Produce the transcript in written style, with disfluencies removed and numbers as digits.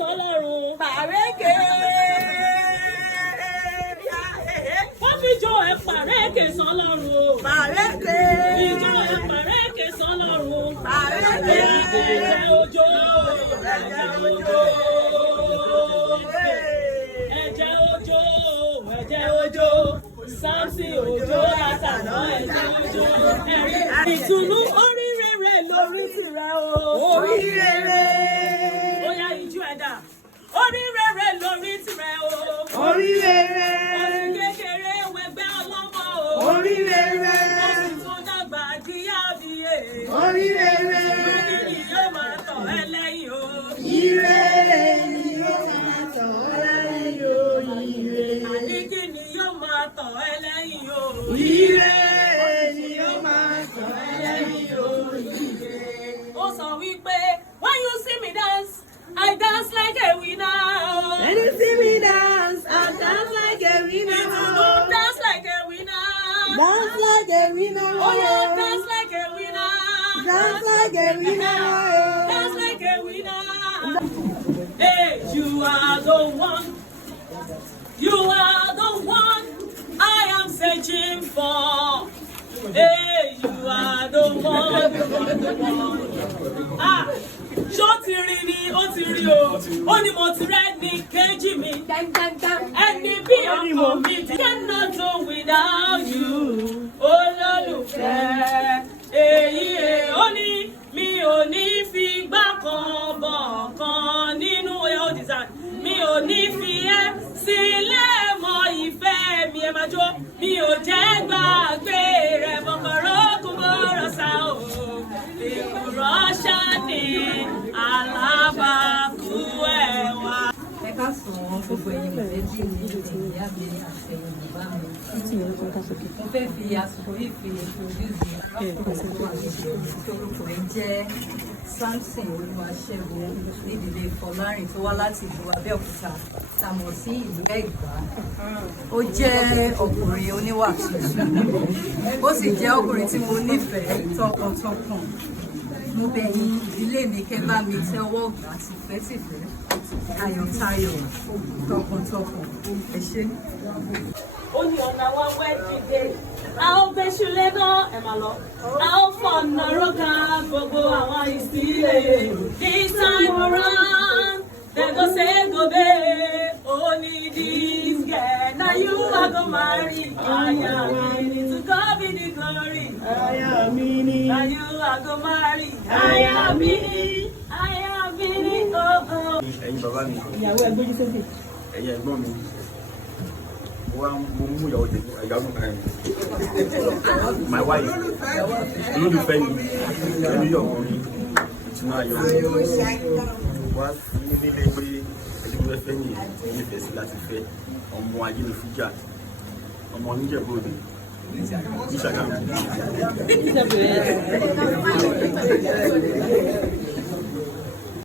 sọ́lọ́run. Pàrékè. Wọ́n fi jó ẹ pàrékè sọ́lọ́run o. Pàrékè. Ìjó ẹ pàrékè sọ́lọ́run. Pàrékè. Ẹ̀jẹ̀ òjò. Ẹ̀jẹ̀ òjò. Ẹ̀jẹ̀ òjò. Ẹ̀jẹ̀ òjò. Samson òjò látàná ẹ̀jẹ̀ òjò. Ìtùnú oríire lórí tìrẹ o. Oríire. Ó yá ìjú ẹ̀dá. Oríire lórí tìrẹ o. Oríire. Orí kékeré wẹgbẹ́ ọlọ́mọ o. Oríire. Ó sì tún dàgbà díyàbíyè. Oríire. Ire ni yóò máa tọ̀ ẹ́ lẹ́yìn o. Ire ni yóò máa tọ̀ ẹ́ lẹ́yìn o. Ire. Àníkí ni yóò máa tọ̀ ẹ́ lẹ́yìn o. Ire ni yóò máa tọ̀ ẹ́ lẹ́yìn o. Ire. Ó sọ wípé when you see me dance, I dance like a winner. When you see me dance, I dance like a winner. Dance like a winner. Dance like a winner. Oh yeah, dance like a winner. Dance like a winner. Dance like a winner. Hey, you are the one. You are the one I am searching for. Hey, you are the one. You are the one. Ah, ṣó ti rí ni ó ti rí o. Ó ní mo ti rẹ́ ní kejì mi. Ẹni bí ọkọ mi ti cannot do without you. Olólùfẹ́ èyí ẹ̀ ó ní mi ò ní fi gbá kan bọ̀ kan nínú ẹ̀ ó design. Mi ò ní fi ẹ́ sílẹ̀ mọ́ ìfẹ́ mi ẹ̀ máa jó. Mi ò jẹ́ gbàgbé rẹ̀ bọ̀kọ̀rọ̀ kún bọ̀rọ̀ sá o. Èkùrọ̀ ṣá ni alábàákú ẹ̀ wá. Ẹ ká sàn gbogbo ẹ̀yin mọ̀lẹ́bí mi ìyá mi àtẹ̀yìn bàbá mi. Mo fẹ́ fi àsìkò yìí fi introduce orúkọ ẹ̀ jẹ́ Samson Olúwaṣẹ́gun nídìílé Fọlárìn tó wá láti ìlú Abẹ́òkúta tá a mọ̀ sí ìlú Ẹ̀gbá. Ó jẹ́ ọkùnrin oníwà tútù. Ó sì jẹ́ ọkùnrin tí mo nífẹ̀ẹ́ tọkàntọkàn. Mo bẹ̀ yín ìdílé mi kẹ́ bá mi tẹ́wọ́ gbà tìfẹ́tìfẹ́ tayọ̀tayọ̀ tọkàntọkàn ẹ ṣé. Ó ní ọ̀nà wa wedding day. A ó gbéṣu lẹ́nà ẹ̀ máa lọ. A ó fọ̀nà rókà gbogbo àwọn ìsílẹ̀. This time around, dem go say gobe. Only this girl na you I go marry. Aya mi to God be the glory. Aya mi ni. Na you I go marry. Aya mi ni. Aya mi ni. Oh oh. Ẹ̀yin bàbá mi. Ìyàwó ẹ gbójú sókè. Ẹ̀yin ẹ̀gbọ́n mi. Mo mú ìyàwó my wife. Olólùfẹ́ mi. Ẹni yọ̀ wọ́n mi. Ìtùnú ayọ̀ mi. Wá nílé pé ẹ̀dínwó fẹ́ yìí nífẹ̀ẹ́ sí láti fẹ́ ọmọ ayé ní fújà. Ọmọ oníjẹ̀bú òde. Ní Ṣàgámù.